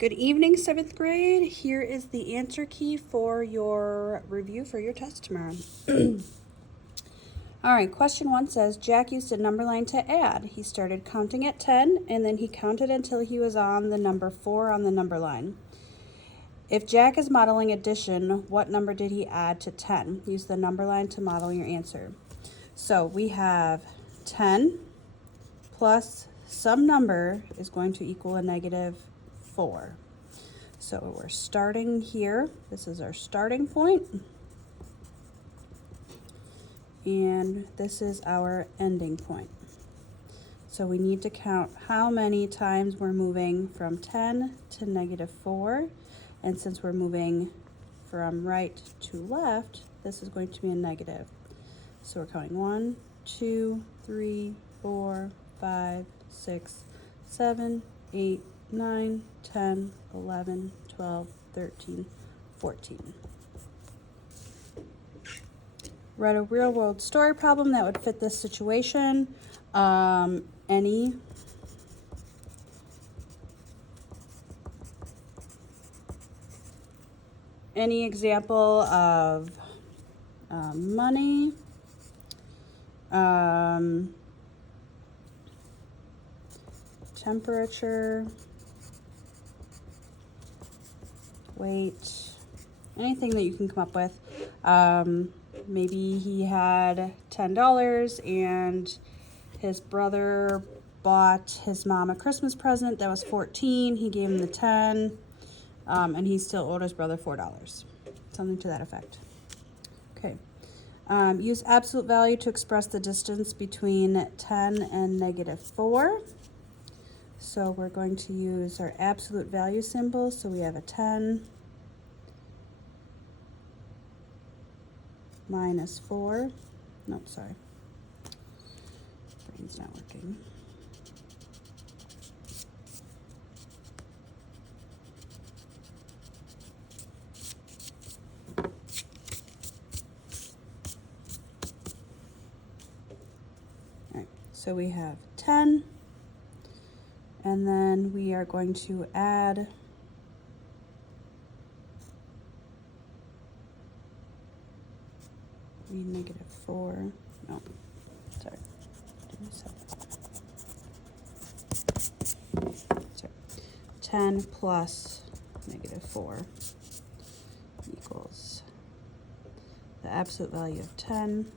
Good evening, 7th grade. Here is the answer key for your review for your test tomorrow. All right, question 1 says, Jack used a number line to add. He started counting at 10, and then he counted until he was on the number 4 on the number line. If Jack is modeling addition, what number did he add to 10? Use the number line to model your answer. So we have 10 plus some number is going to equal a negative 4. So we're starting here. This is our starting point. And this is our ending point. So we need to count how many times we're moving from 10 to negative 4. And since we're moving from right to left, this is going to be a negative. So we're counting 1, 2, 3, 4, 5, 6, 7, 8, 9, 10, 11, 12, 13, 14. Write a real world story problem that would fit this situation. Any example of money, temperature, weight, anything that you can come up with. Maybe he had $10 and his brother bought his mom a Christmas present that was $14. He gave him the 10, and he still owed his brother $4. Something to that effect. Okay. Use absolute value to express the distance between 10 and negative 4. So we're going to use our absolute value symbol. So we have a 10 minus 4. Nope, sorry. Brain's not working. All right, so we have 10. And then we are going to add negative 4. No, sorry. Sorry. 10 plus negative 4 equals the absolute value of 10.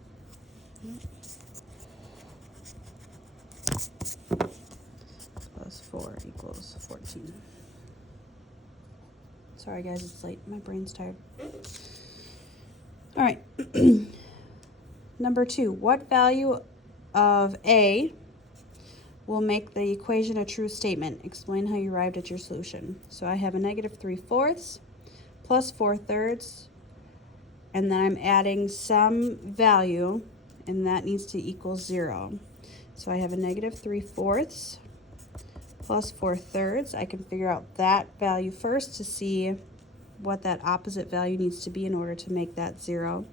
Plus 4 equals 14. Sorry guys, it's late. My brain's tired. All right. Number 2, what value of A will make the equation a true statement? Explain how you arrived at your solution. So I have a negative 3/4 plus 4/3, and then I'm adding some value, and that needs to equal 0. So I have a negative 3/4 plus 4/3. I can figure out that value first to see what that opposite value needs to be in order to make that 0.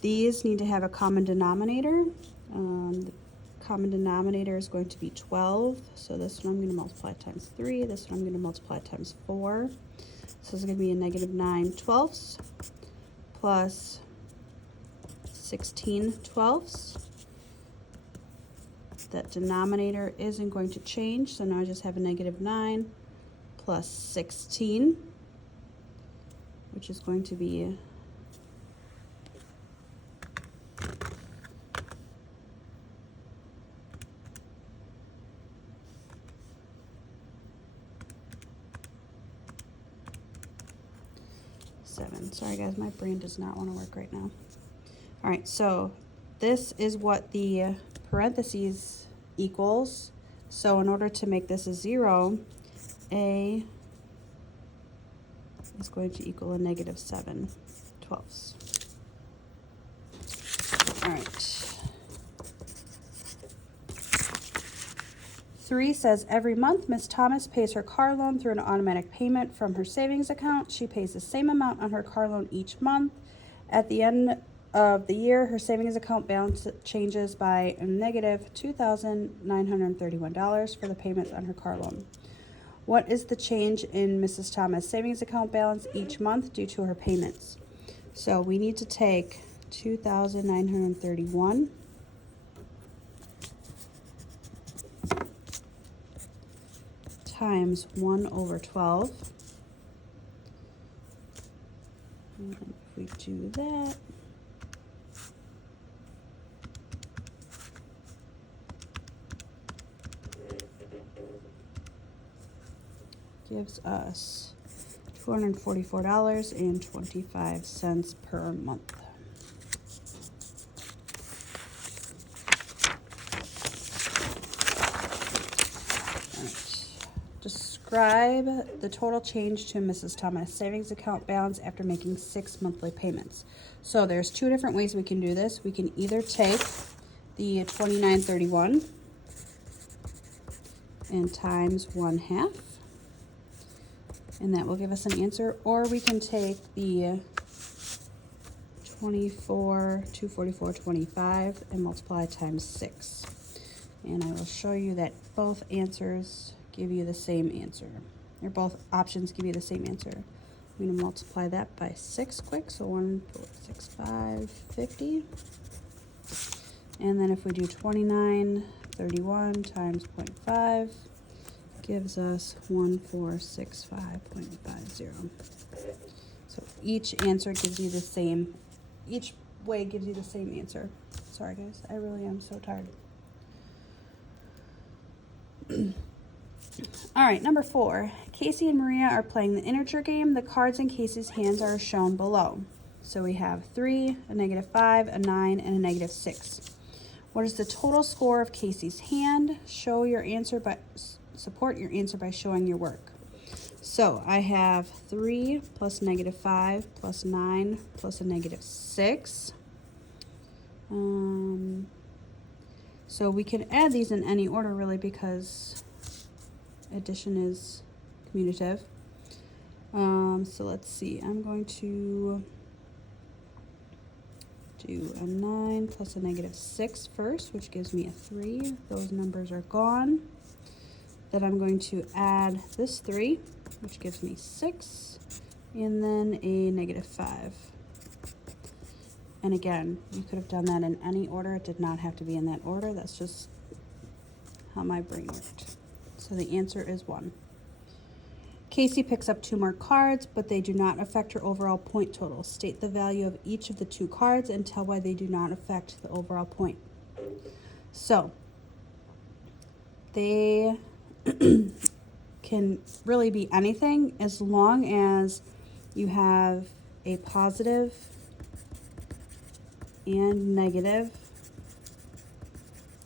These need to have a common denominator. The common denominator is going to be 12. So this one I'm going to multiply times 3. This one I'm going to multiply times 4. So it's going to be a negative 9/12 plus 16/12. That denominator isn't going to change, so now I just have a negative 9 plus 16, which is going to be seven. Sorry guys, my brain does not want to work right now. All right, so this is what the parentheses equals. So in order to make this a 0, A is going to equal a negative 7/12. All right. 3 says, every month, Miss Thomas pays her car loan through an automatic payment from her savings account. She pays the same amount on her car loan each month. At the end of the year, her savings account balance changes by a negative $2,931 for the payments on her car loan. What is the change in Mrs. Thomas' savings account balance each month due to her payments? So we need to take 2,931 times 1/12. And if we do that, gives us $244.25 per month. All right. Describe the total change to Mrs. Thomas' savings account balance after making 6 monthly payments. So there's 2 different ways we can do this. We can either take the 2,931 and times 1/2. And that will give us an answer. Or we can take the 244.25 and multiply times 6. And I will show you that both answers give you the same answer. Or both options give you the same answer. I'm going to multiply that by 6 quick. So 1,465.50. And then if we do 2,931 times 0.5, gives us 1,465.50. So each answer gives you the same, each way gives you the same answer. Sorry guys, I really am so tired. All right, number 4. Casey and Maria are playing the integer game. The cards in Casey's hands are shown below. So we have 3, a -5, a 9, and a -6. What is the total score of Casey's hand? Support your answer by showing your work. So I have 3 plus -5 plus 9 plus a -6. So we can add these in any order really because addition is commutative. So let's see, I'm going to do a 9 plus a -6 first, which gives me a 3. Those numbers are gone. Then I'm going to add this 3, which gives me 6, and then a -5. And again, you could have done that in any order. It did not have to be in that order. That's just how my brain worked. So the answer is 1. Casey picks up 2 more cards, but they do not affect her overall point total. State the value of each of the 2 cards and tell why they do not affect the overall point. So they can really be anything as long as you have a positive and negative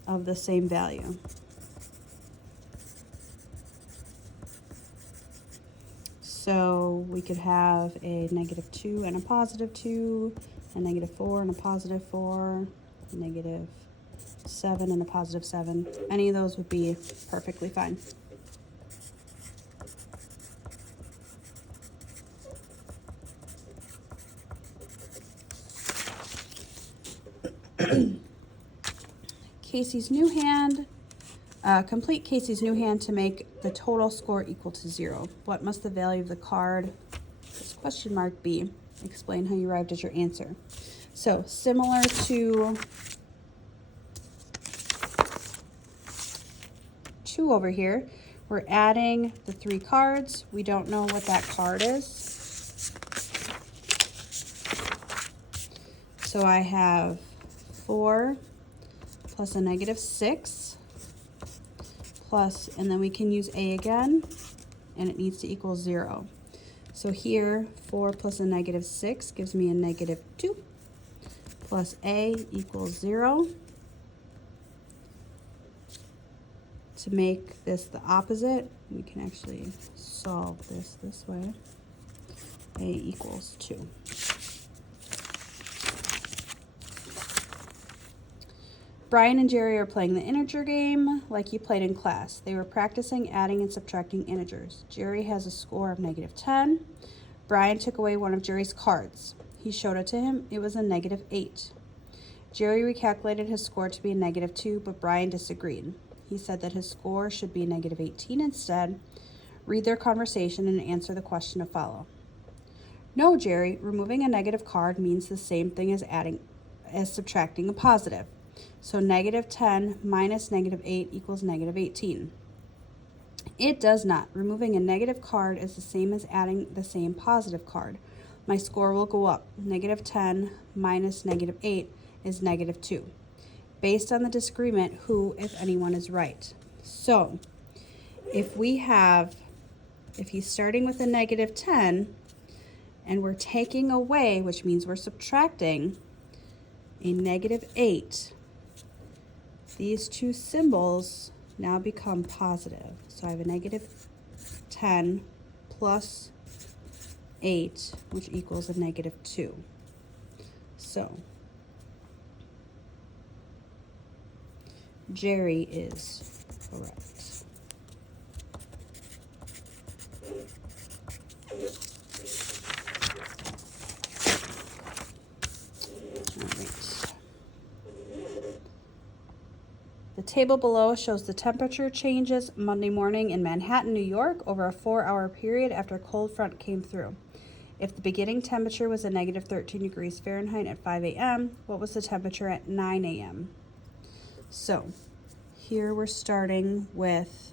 of the same value. So we could have a -2 and a +2, a -4 and a +4, a -7 and a +7. Any of those would be perfectly fine. Casey's new hand. Complete Casey's new hand to make the total score equal to 0. What must the value of the card, this question mark, be? Explain how you arrived at your answer. So similar to 2 over here, we're adding the 3 cards. We don't know what that card is. So I have 4 plus a -6 plus, and then we can use a again, and it needs to equal 0. So here, 4 plus a -6 gives me a -2 plus a equals 0. To make this the opposite, we can actually solve this way. A equals 2. Brian and Jerry are playing the integer game like you played in class. They were practicing adding and subtracting integers. Jerry has a score of -10. Brian took away one of Jerry's cards. He showed it to him. It was a -8. Jerry recalculated his score to be a -2, but Brian disagreed. He said that his score should be a -18 instead. Read their conversation and answer the question to follow. No, Jerry, removing a negative card means the same thing as subtracting a positive. So -10 minus -8 equals -18. It does not. Removing a negative card is the same as adding the same positive card. My score will go up. -10 minus -8 is -2. Based on the disagreement, who, if anyone, is right? So, if he's starting with a -10, and we're taking away, which means we're subtracting, a -8, these two symbols now become positive. So I have a -10 plus 8, which equals a -2. So Jerry is correct. All right. The table below shows the temperature changes Monday morning in Manhattan, New York, over a 4-hour period after a cold front came through. If the beginning temperature was a -13 degrees Fahrenheit at 5 a.m., what was the temperature at 9 a.m.? So here we're starting with,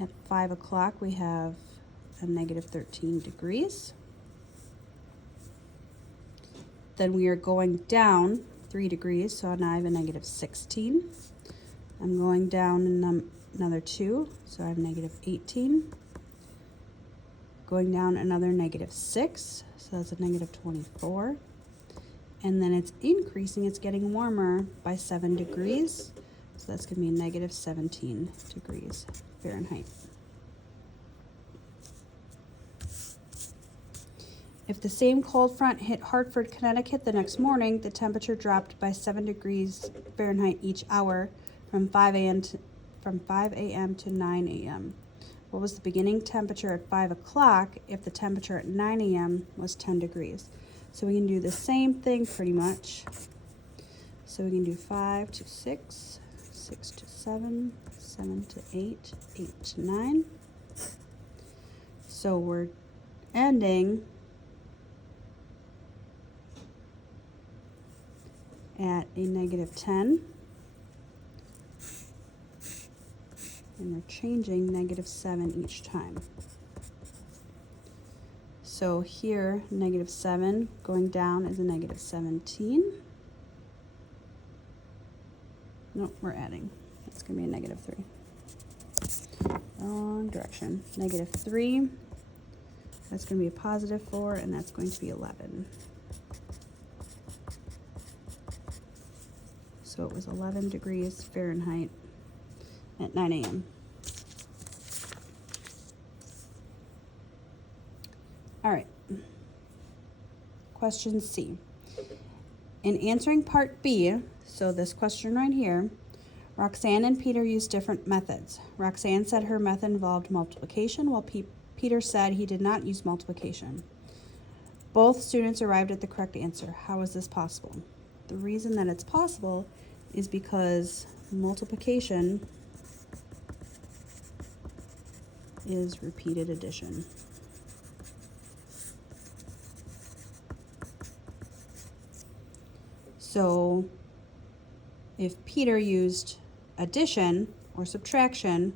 at 5 o'clock, we have a -13 degrees. Then we are going down 3 degrees, so now I have a -16. I'm going down another 2, so I have -18. Going down another -6, so that's a -24. And then it's increasing, it's getting warmer by 7 degrees, so that's going to be a -17 degrees Fahrenheit. If the same cold front hit Hartford, Connecticut the next morning, the temperature dropped by 7 degrees Fahrenheit each hour from 5 a.m. to 9 a.m. What was the beginning temperature at 5 o'clock if the temperature at 9 a.m. was 10 degrees? So we can do the same thing pretty much. So we can do 5 to 6, 6 to 7, 7 to 8, 8 to 9. So we're ending at a -10, and we're changing -7 each time. So here, -7 going down is a -17. Nope, we're adding. That's going to be a -3. Wrong direction. -3. That's going to be a +4, and that's going to be 11. So it was 11 degrees Fahrenheit at 9 a.m. All right. Question C. In answering part B, so this question right here, Roxanne and Peter used different methods. Roxanne said her method involved multiplication, while Peter said he did not use multiplication. Both students arrived at the correct answer. How is this possible? The reason that it's possible is because multiplication is repeated addition. So if Peter used addition or subtraction,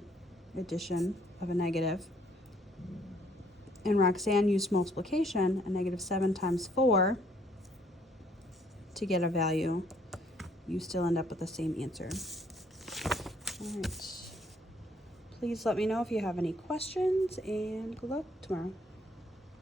addition of a negative, and Roxanne used multiplication, a -7 times 4, to get a value, you still end up with the same answer. All right. Please let me know if you have any questions, and good luck tomorrow.